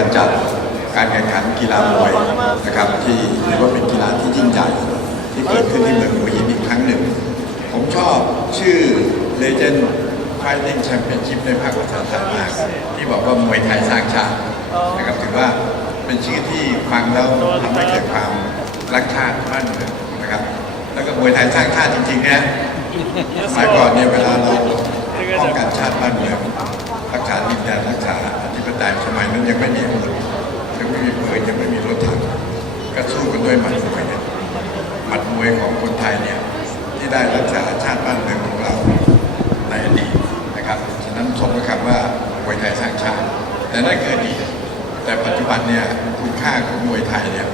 การจัดการแข่งขันกีฬามวยนะครับ ที่เรียกว่าเป็นกีฬาที่ยิ่งใหญ่ที่เกิดขึ้นที่เมืองหัวหินอีกครั้งหนึ่ง ผมชอบชื่อ Legend Fighting Championship ในภาคภาษาไทยมากที่บอกว่ามวยไทยสร้างชาตินะครับถือว่าเป็นชื่อที่ฟังแล้วทำให้เกิดความรักชาติบ้านเมืองนะครับ แล้วก็มวยไทยสร้างชาติจริงๆเนี่ยสมัยก่อนเนี่ยเวลาเราป้องกันชาติบ้านเมืองรักษาดินแดนรักษา อธิปไตยสมัยนั้นยังไม่มีอาวุธยังไม่มีปืนยังไม่มีรถถังก็สู้กันด้วยหมัดมวยเนี่ยหมัดมวยของคนไทยเนี่ยที่ได้รักษาชาติบ้านเมืองของเราในอดีตนะครับฉะนั้นสมกับคำว่ามวยไทยสร้างชาติ แต่นั่นคืออดีตแต่ปัจจุบันเนี่ยคุณค่าของมวยไทยเนี่ย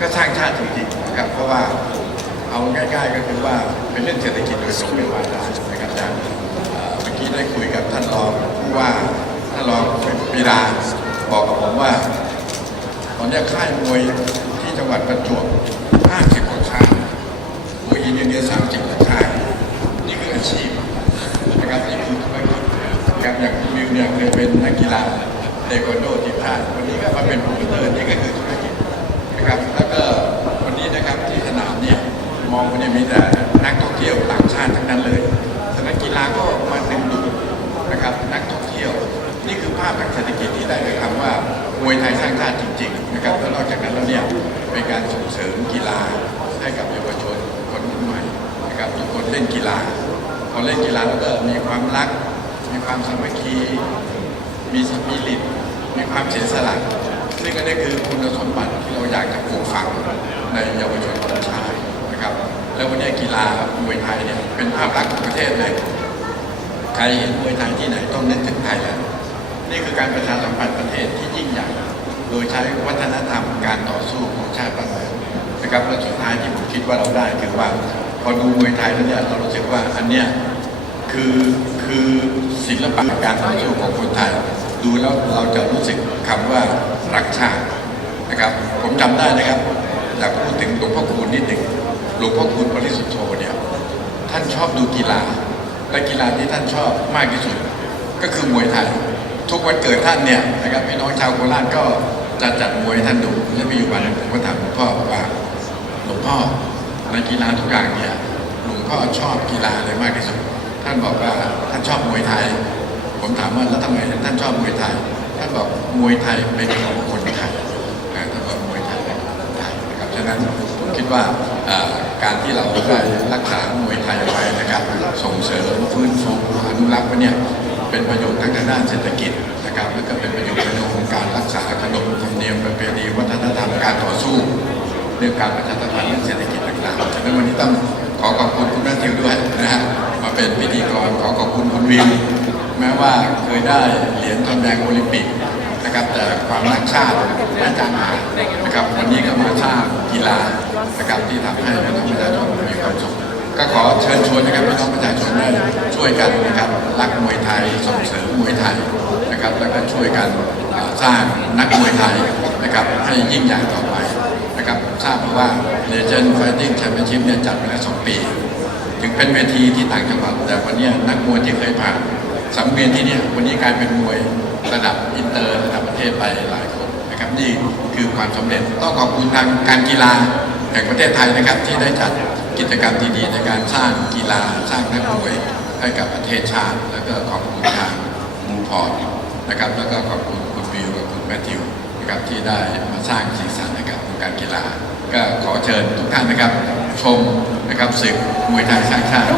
ก็สร้างชาติจริงๆนะครับเพราะว่าเอาง่ายๆก็คือว่าเป็นเรื่องเศรษฐกิจโดยตรงเป็นวาระนะครับอาจารย์เอ่อเมื่อกี้ได้คุยกับท่านรองผู้ว่าานรองปีดาบอกกับผมว่า ตอนนี้ค่ายมวยที่จังหวัดประจวบ 50 กว่าค่ายมวยอินเดีย 30 กว่าค่าย นี่คืออาชีพนะครับนี่คือธุรกิจนะครับอย่างวิวเนี่ยเคยเป็นนักกีฬาเทควันโดทีมชาติวันนี้ก็มาเป็นโปรโมเตอร์นี่ก็คือธุรกิจนะครับ แล้วก็วันนี้นะครับที่สนามเนี่ยมองไปเนี่ยมีแต่ มวยไทยสร้างชาติจริงๆนะครับแล้วนอกจากนั้นแล้วเนี่ยเป็นการส่งเสริมกีฬาให้กับเยาวชนคนรุ่นใหม่นะครับทุกคนเล่นกีฬาพอเล่นกีฬาแล้วก็มีความรัก มีความสามัคคี มีสปิริต มีความเสียสละซึ่งก็นี่คือคุณสมบัติที่เราอยากจะปลูกฝังในเยาวชนคนชายนะครับ แล้ววันนี้กีฬามวยไทยเนี่ยเป็นภาพลักษณ์ของประเทศเลยใครเห็นมวยไทยที่ไหนต้องนึกถึงไทยแล้วนี่คือการประชาสัมพันธ์ประเทศที่ยิ่งใหญ่ โดยใช้วัฒนธรรมการต่อสู้ของชาติบ้านเมืองนะครับและสุดท้ายที่ผมคิดว่าเราได้คือว่าพอดูมวยไทยแล้วเนี่ยเรารู้สึกว่าอันเนี้ยคือคือศิลปะการต่อสู้ของคนไทย ดูแล้วเราจะรู้สึกคำว่ารักชาตินะครับ ผมจำได้นะครับอยากพูดถึงหลวงพ่อคูณนิดหนึ่งหลวงพ่อคูณปริสุทธโธเนี่ยท่านชอบดูกีฬาและกีฬาที่ท่านชอบมากที่สุด ก็คือมวยไทย ทุกวันเกิดท่านเนี่ยนะครับพี่น้องชาวโคราชก็ จะจัดมวยให้ท่านดูและมีอยู่วันนึงผมก็ถามหลวงพ่อว่าหลวงพ่อในกีฬาทุกอย่างเนี่ยหลวงพ่อชอบกีฬาอะไรมากที่สุดท่านบอกว่าท่านชอบมวยไทย ผมถามว่าแล้วทำไมท่านชอบมวยไทย ท่านบอกมวยไทยเป็นของคนไทยนะท่านบอกมวยไทยเป็นของคนไทยนะครับฉะนั้นผมคิดว่าการที่เราได้รักษามวยไทยไว้นะครับส่งเสริมฟื้นฟูอนุรักษ์ไว้เนี่ยเป็นประโยชน์ทั้งทางด้านเศรษฐกิจนะครับแล้วก็เป็นประโยชน์ในเรื่องของการรักษาขนม เนียมประเพณีวัฒนธรรมการต่อสู้เรื่องการประชาสัมพันธ์เรื่องเศรษฐกิจต่างๆฉะนั้นวันนี้ต้องขอขอบคุณคุณแมทธิวด้วยนะฮะมาเป็นพิธีกรขอขอบคุณคุณวิวแม้ว่าเคยได้เหรียญทองแดงโอลิมปิกนะครับแต่ความรักชาติไม่จางหายนะครับ วันนี้ก็มาสร้างกีฬานะครับที่ทำให้พี่น้องประชาชนมีความสุขก็ขอเชิญชวนนะครับพี่น้องประชาชนได้ช่วยกันนะครับรักมวยไทยส่งเสริมมวยไทย นะครับแล้วก็ช่วยกันสร้างนักมวยไทยนะครับให้ยิ่งใหญ่ต่อไปนะครับทราบมาว่า Legend Fighting Championship เนี่ยจัดมาแล้วสองปี ถึงเป็นเวทีที่ต่างจังหวัด แต่วันนี้นักมวยที่เคยผ่านสังเวียนที่เนี่ยวันนี้กลายเป็นมวยระดับอินเตอร์ระดับประเทศไปหลายคนนะครับนี่คือความสำเร็จต้องขอบคุณทางการกีฬาแห่งประเทศไทยนะครับที่ได้จัดกิจกรรมดีๆในการสร้างกีฬาสร้างนักมวยให้กับประเทศชาติ แล้วก็ขอบคุณทางมูพอร์ นะครับ แล้วก็ขอบคุณคุณบิวกับคุณแมทธิวนะครับที่ได้มาสร้างสีสันให้กับวงการกีฬา ก็ขอเชิญทุกท่านนะครับ ชมนะครับศึกมวยไทยสร้างชาติ